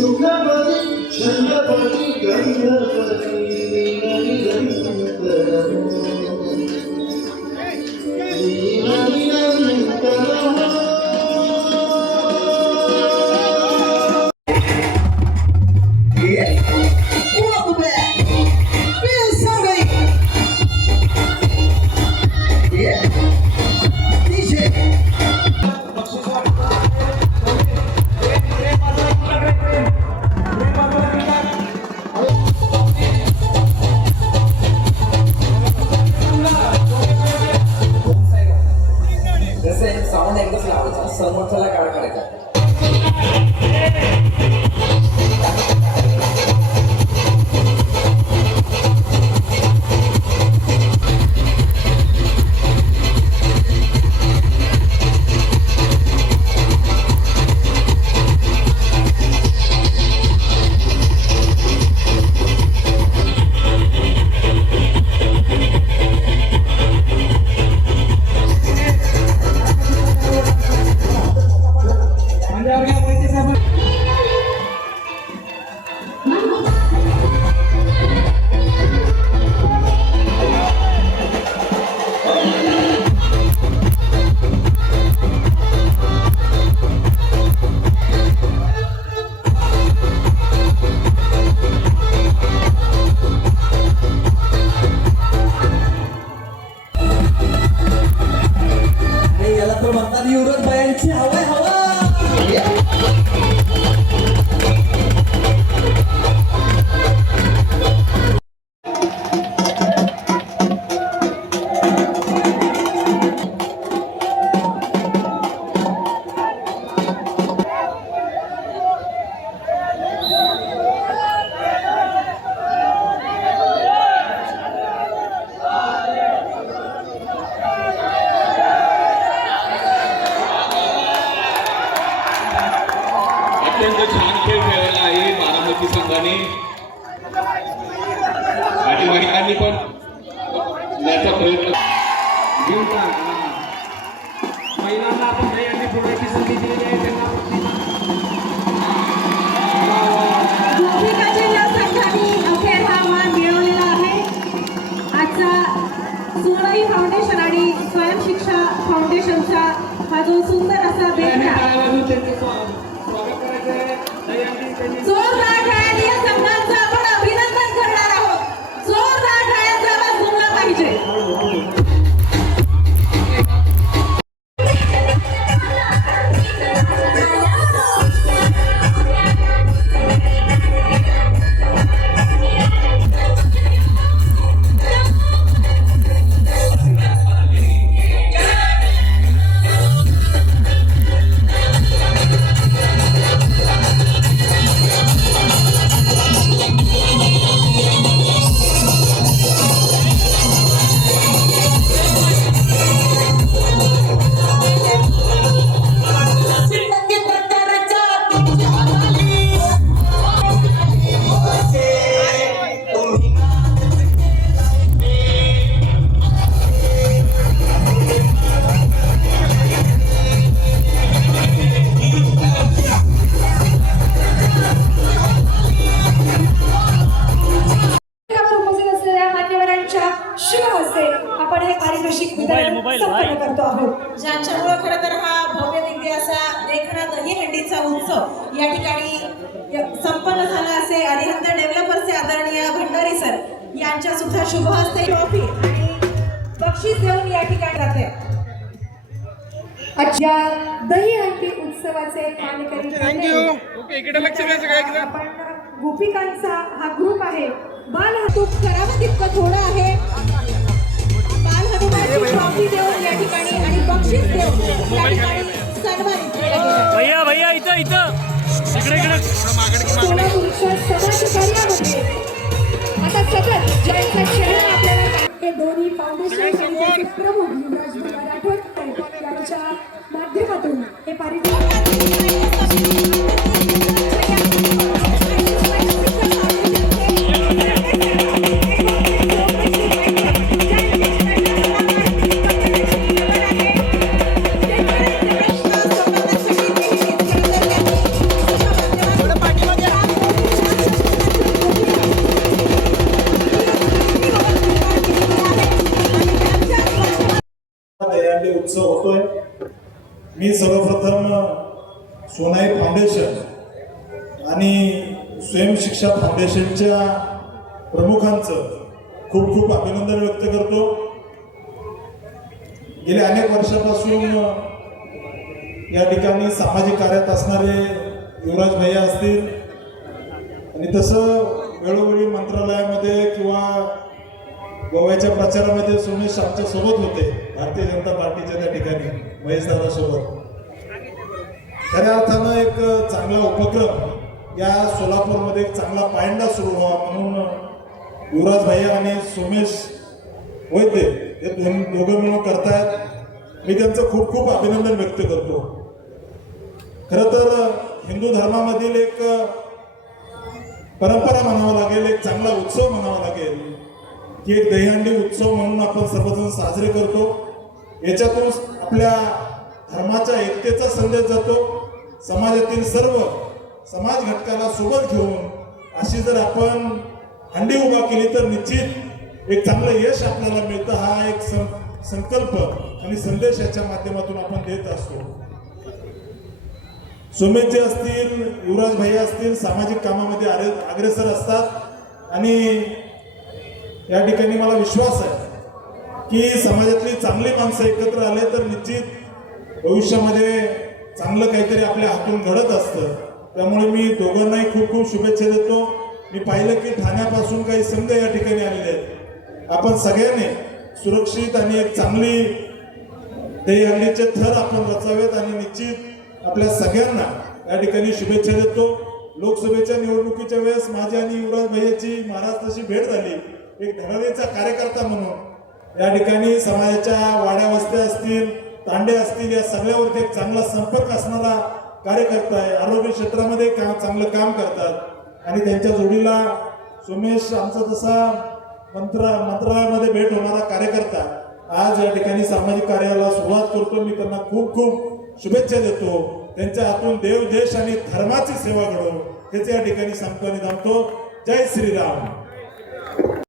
sukhavani chandavani gandhavani nani gandhavani para acá. Kaliurot bayan siya. अत्यंत छान खेळ खेळलेला आहे बारामती संघाने. पाठीमागच्यांनी पण याचा प्रयत्न. महिलांना आपण संधी दिलेली आहे. हा फाउंडेशन आणि स्वयंशिक्षा फाउंडेशनचा हा जो सुंदर असा दहीहंडी देखा टाळ्या वाजवून त्यांचे स्वा- स्वागत करायचं आहे दहीहंडी त्यांनी जोरदार आहोत ज्यांच्यामुळे खरं तर हा भव्य दिव्य असा देखणा दहीहंडीचा उत्सव या ठिकाणी संपन्न झाला असे अरिहंत डेव्हलपर्सचे आदरणीय भंडारी सर यांच्या सुद्धा शुभ हस्ते ट्रॉफी आणि बक्षीस देऊन या ठिकाणी जाते. दहीहंडी उत्सवाचे लक्ष द्यायचं काय इकडे आपण गोपिकांचा हा ग्रुप आहे. बाल तूप करावं तितकं थोडं आहे. देऊन या ठिकाणी आणि बक्षीस देऊन या ठिकाणी सन्मानित केलं गेलं. भैया भैया इथं इथं इकडे इकडे सोलापूरच्या समाज कार्यामध्ये आता सतत ज्यांचा चेहरा आपल्याला हे दोन्ही फाउंडेशन समितीचे प्रमुख युवराज राठोड यांच्या माध्यमातून हे पारितोषिक आणि स्वयंशिक्षा फाउंडेशनच्या प्रमुखांचं खूप खूप अभिनंदन व्यक्त करतो. गेल्या अनेक वर्षापासून या ठिकाणी सामाजिक कार्यात असणारे युवराज भैया असतील. आणि तसं वेळोवेळी मंत्रालयामध्ये किंवा गोव्याच्या प्रचारामध्ये सोमेश आमच्यासोबत होते भारतीय जनता पार्टीच्या त्या ठिकाणी महेश दादासोबत. खऱ्या अर्थानं एक चांगला उपक्रम या सोलापूरमध्ये एक चांगला पायंडा सुरू व्हावा म्हणून युवराज भाई आणि सोमेश वैद्य हे दोन दोघं मिळून करतायत. मी त्यांचं खूप खूप अभिनंदन व्यक्त करतो. खरं तर हिंदू धर्मामधील एक परंपरा म्हणावा लागेल एक चांगला उत्सव म्हणावा लागेल की एक दहीहंडी उत्सव म्हणून आपण सर्वजण साजरे करतो. याच्यातून आपल्या धर्माच्या एकतेचा संदेश जातो. समाजातील सर्व समाज घटकाला सोबत घेऊन अशी जर आपण हंडी उभा केली तर निश्चित एक चांगलं यश आपल्याला मिळतं हा एक सं- संकल्प आणि संदेश याच्या माध्यमातून आपण देत असतो. सुमेशजी असतील युवराज भाई असतील सामाजिक कामामध्ये आरे अग्रेसर असतात. आणि या ठिकाणी मला विश्वास आहे की समाजातली चांगली माणसं एकत्र आले तर निश्चित भविष्यामध्ये चांगलं काहीतरी आपल्या हातून घडत असतं. त्यामुळे मी दोघांनाही खूप खूप शुभेच्छा देतो. मी पाहिलं की ठाण्यापासून काही संघ या ठिकाणी आलेले आहेत. आपण सगळ्यांनी सुरक्षित आणि एक चांगली दहीहंडीचे थर आपण रचावेत आणि निश्चित आपल्या सगळ्यांना या ठिकाणी शुभेच्छा देतो. लोकसभेच्या निवडणुकीच्या वेळेस माझी आणि युवराज भैयाची महाराष्ट्राशी भेट झाली. एक धडाडीचा कार्यकर्ता म्हणून या ठिकाणी समाजाच्या वाड्या वस्त्या असतील तांडे असतील या सगळ्यावरती एक चांगला संपर्क असणारा कार्यकर्ता आहे. आरोग्य क्षेत्रामध्ये काम चांगलं काम करतात. आणि त्यांच्या जोडीला सोमेश आमचा जसा मंत्र मंत्रालयामध्ये भेट होणारा कार्यकर्ता. आज या ठिकाणी सामाजिक कार्याला सुरुवात करतो मी त्यांना खूप खूप शुभेच्छा देतो. त्यांच्या हातून देव देश आणि धर्माची सेवा घडो. हेच या ठिकाणी संपणे आणि थांबतो. जय श्रीराम.